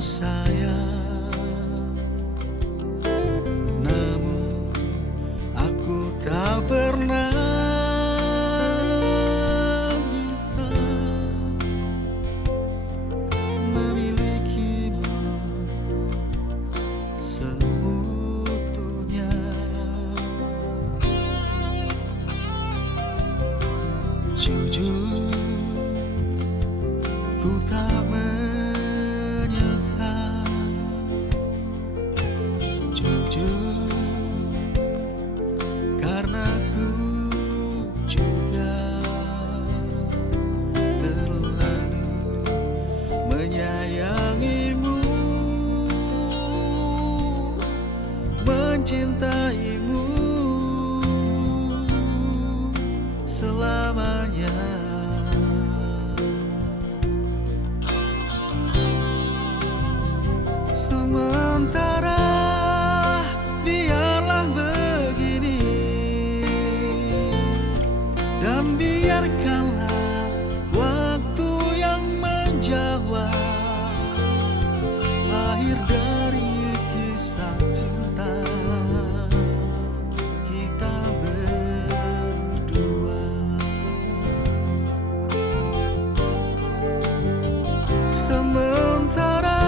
sayang, namun aku tak pernah bisa memilikimu seutuhnya. Jujur, ku tak menyesal. Jujur, karena ku juga terlalu menyayangimu, mencintaimu selamanya. Sementara biarlah begini, dan biarkanlah waktu yang menjawab akhir dari kisah cinta kita berdua. Sementara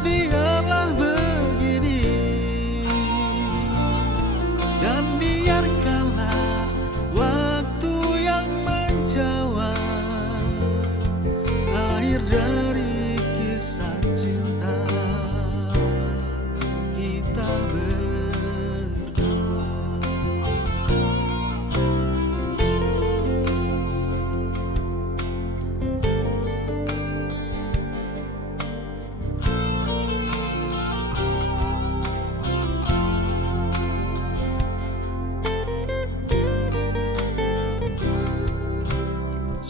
biarlah begini, dan biarkanlah waktu yang menjawab akhir dari kisah cinta kita berdua.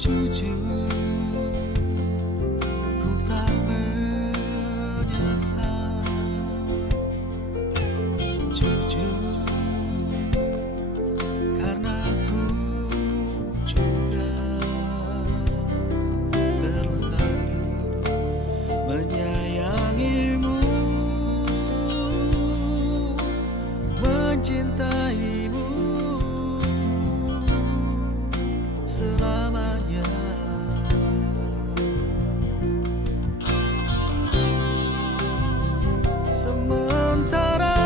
Jujur, ku tak menyesal. Jujur, karena ku juga terlalu menyayangimu, mencintaimu selamanya. Sementara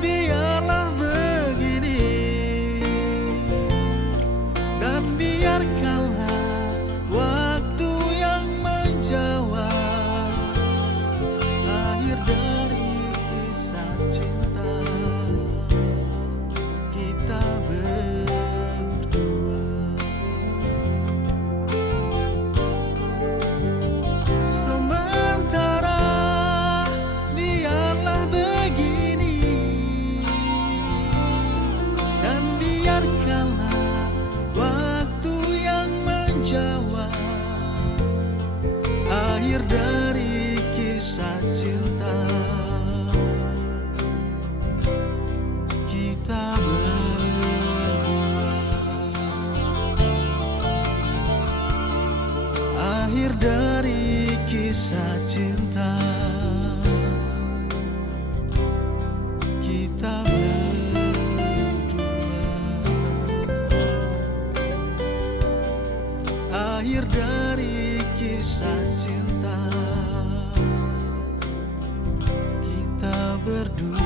biarlah begini, dan biarkanlah waktu yang menjawab akhir dari kisah cinta kita berdua. Sementara biarlah begini, dan biarkanlah waktu yang menjawab akhir dari kisah cinta kita berdua. Akhir dari kisah cinta kita berdua. Akhir dari kisah cinta kita berdua.